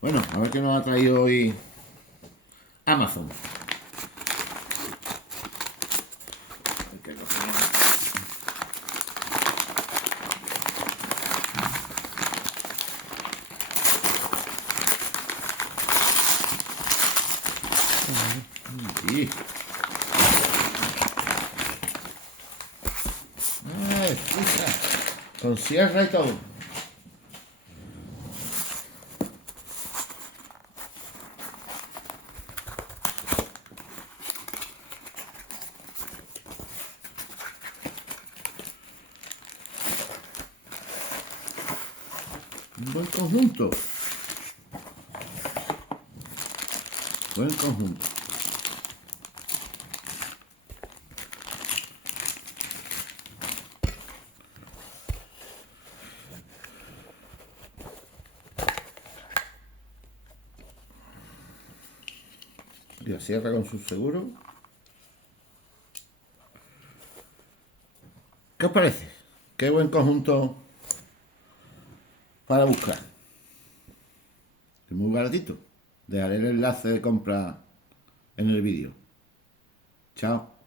Bueno, a ver qué nos ha traído hoy Amazon. Sí. Escucha. Con sierra y todo. Un buen conjunto. Buen conjunto. Y la sierra con su seguro. ¿Qué os parece? Qué buen conjunto para buscar. Es muy baratito. Dejaré el enlace de compra en el vídeo. Chao.